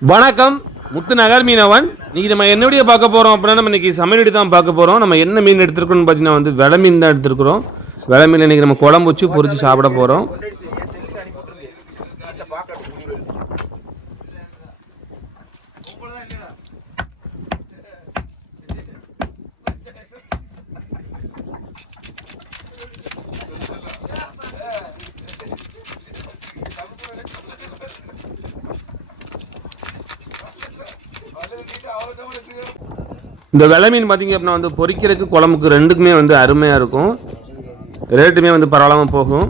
வணக்கம், முத்து நகர் மீனவன். இன்றைக்கி நம்ம என்ன வீடியோ பார்க்க போகிறோம் அப்படின்னா, நம்ம இன்றைக்கி சமையல் வீடியோ தான் பார்க்க போகிறோம். நம்ம என்ன மீன் எடுத்துருக்கோம்னு பார்த்தீங்கன்னா வெலை மீன் தான் எடுத்துருக்குறோம். வெலை மீன் இன்றைக்கி நம்ம குழம்பு வச்சு பொரிச்சு சாப்பிட போகிறோம். இந்த வெலை மீன் பார்த்திங்க அப்படின்னா பொரிக்கிறதுக்கு குழம்புக்கு ரெண்டுக்குமே அருமையாக இருக்கும். ரேட்டுமே பரவாயில்லாமல் போகும்.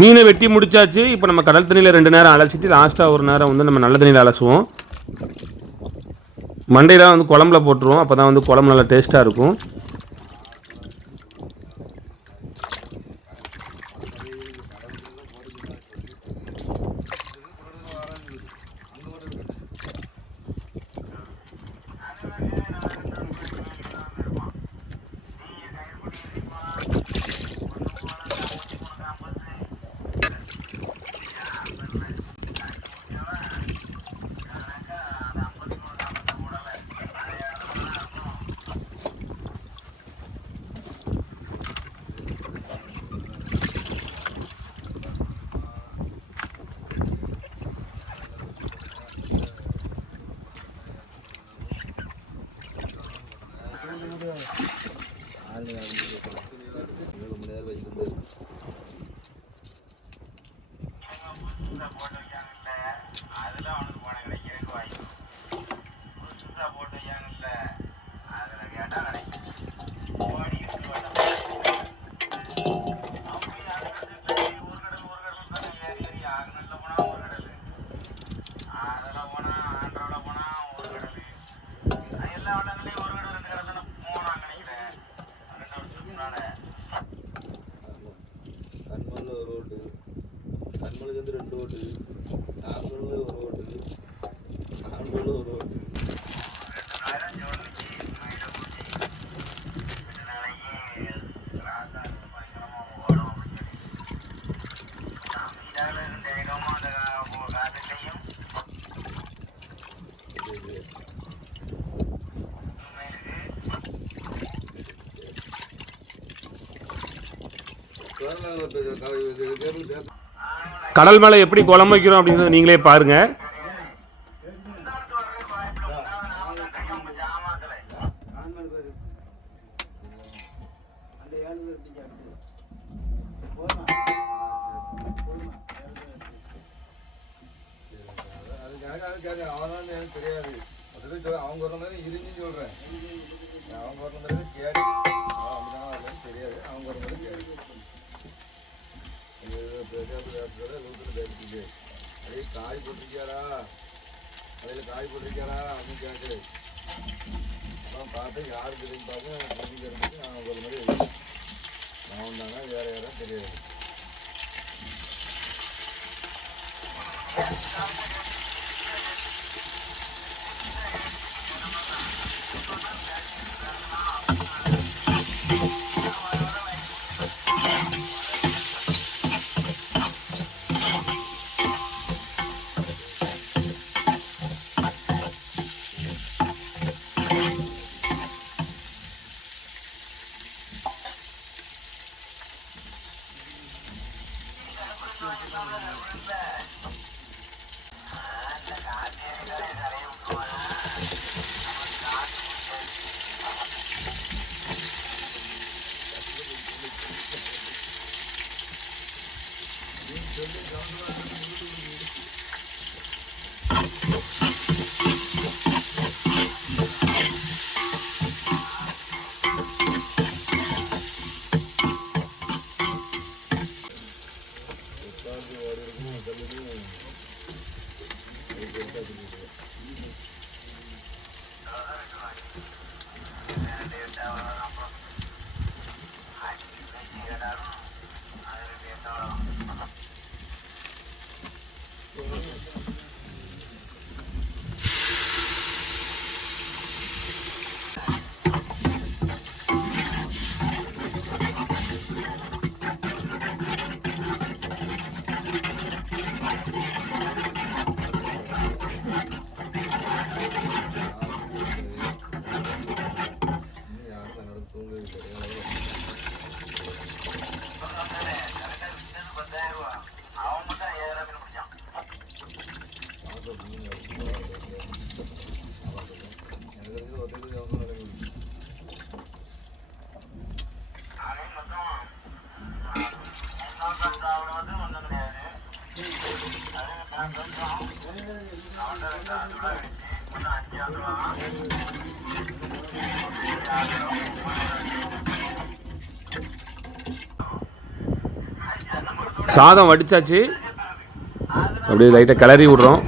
மீனை வெட்டி முடிச்சாச்சு. இப்போ நம்ம கடல் தண்ணியில் 2 நேரம் அலசிட்டு லாஸ்ட்டாக ஒரு நேரம் நம்ம நல்ல தண்ணியில் அலசுவோம். மண்டையெல்லாம் குழம்புல போட்டுருவோம். அப்போ தான் குழம்பு நல்லா டேஸ்ட்டாக இருக்கும். கடல் மேலே எப்படி குழம்பு வைக்கிறோம் அப்படிங்கிறத நீங்களே பாருங்கள். அவங்க ஒரு மாதிரி இருந்து சொல்றேன். அவங்க ஒரு மாதிரி கேட்டு தெரியாது. அவங்க ஒரு மாதிரி கேட்டு அதே காய் போட்டிருக்கியாரா, அதில் காய் போட்டிருக்கியாரா அப்படின்னு கேட்குது. அப்புறம் பார்த்து யாருக்கு தெரியும் பார்த்து தெரிஞ்சுக்கிறதுக்கு நான் ஒரு மாதிரி நான் வந்தாங்க, வேறு யாரும் தெரியாது. சாதம் வடிச்சாச்சு, அப்படியே லைட்டாக கிளறி விட்றோம்.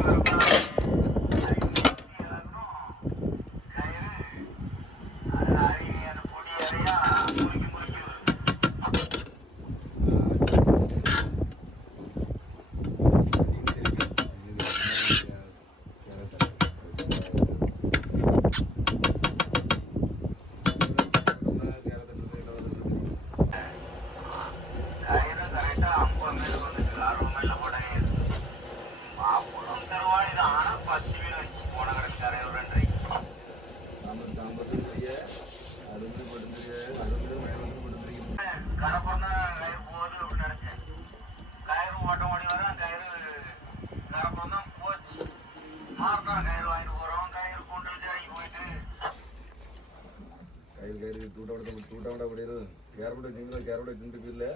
தூட்டாமடா அப்படியே கேரமட்டை நீங்களும் கேரமட்டை தின்ட்டு இல்லை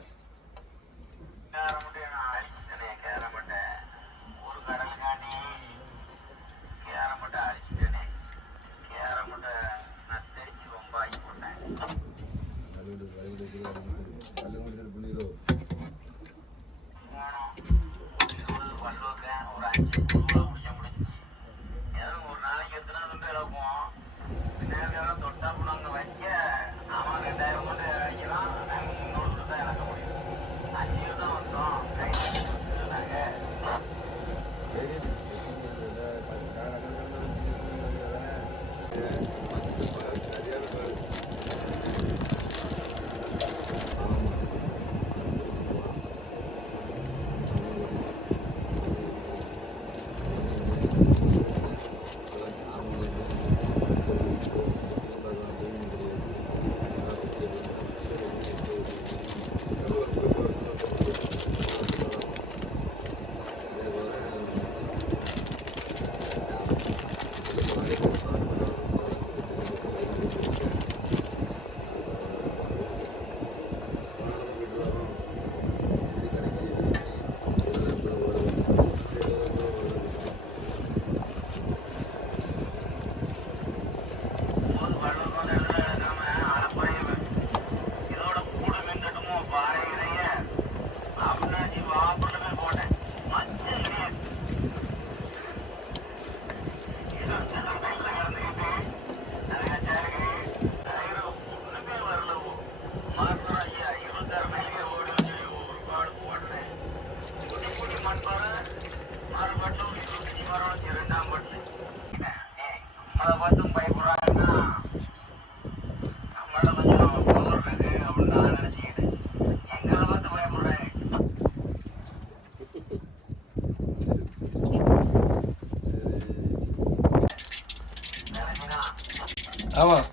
ஆமாம்.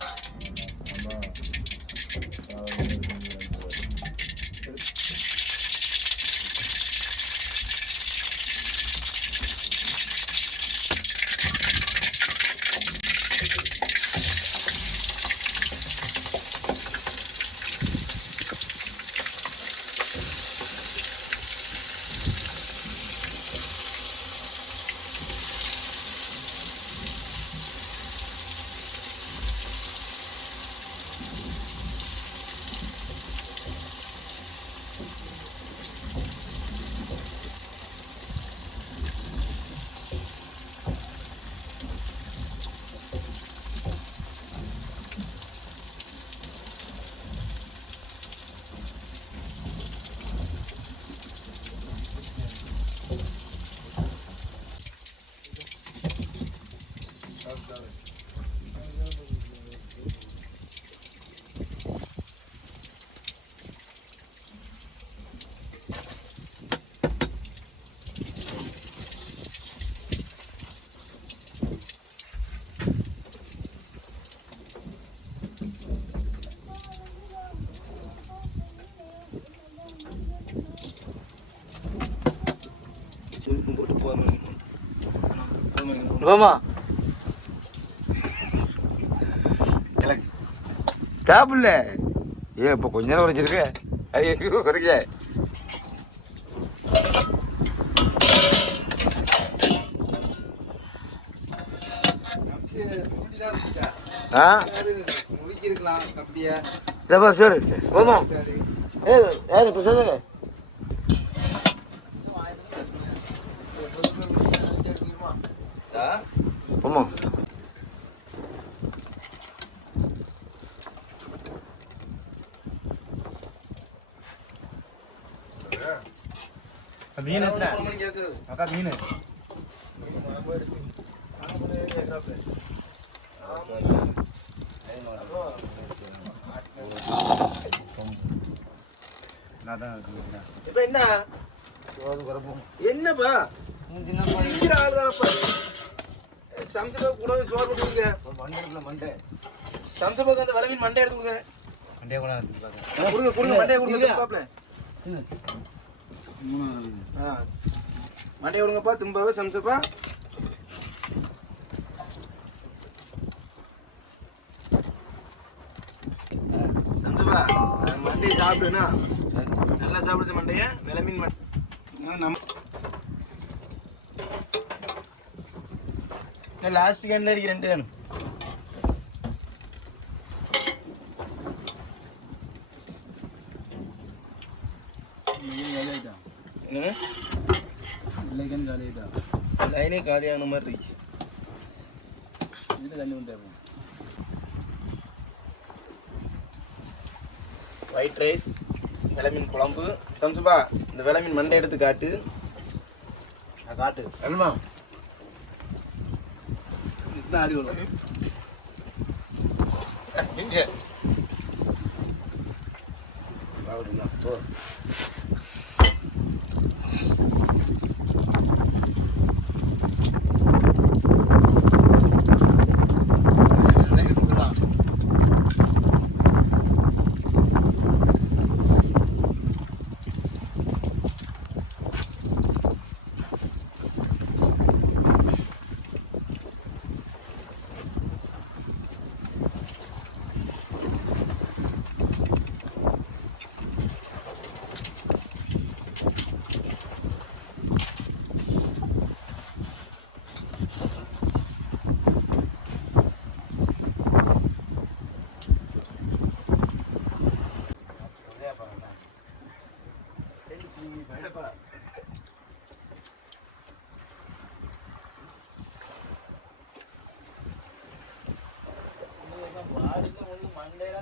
போட்டு போதும். ஆமா தேவையில்ல. ஏன் இப்போ கொஞ்ச நேரம் வச்சிருக்கு அது குறைக்க ஆ முடிக்கிருக்கலாம் அப்படியே ஜபா சார் போமா யார் இப்போ சொல்லுங்க போமா மீன் அக்கா மீன் இப்போ என்ன என்னப்பா இருக்கிற ஆள் தானப்பா சமைச்ச கூட சோறு போட்டுருங்க மண்டை சமைச்ச பக்கம் அந்த விளவின் மண்டை எடுத்து கொடுங்க மண்டே கூட கொடுங்க கொடுங்க மண்டையை கொடுங்க பாப்பல மண்டையை கொடுங்கப்பா தும்பாவே சமைச்சப்பா சமைச்சப்பா மண்டையை சாப்பிடுனா நல்லா சாப்பிடுச்ச மண்டைய விளமீன் மண்டை லாஸ்ட் கேண்டில் இருக்கு 2 வேணும் லைனே காலியான மாதிரி இருக்கு தண்ணி உண்டு ஒயிட் ரைஸ் விளமீன் குழம்பு சம்சுபா இந்த விளமீன் மண்டை எடுத்து காட்டு காட்டு வேணுமா இதுதான் ஆடி வரும் எங்க போ மண்டையில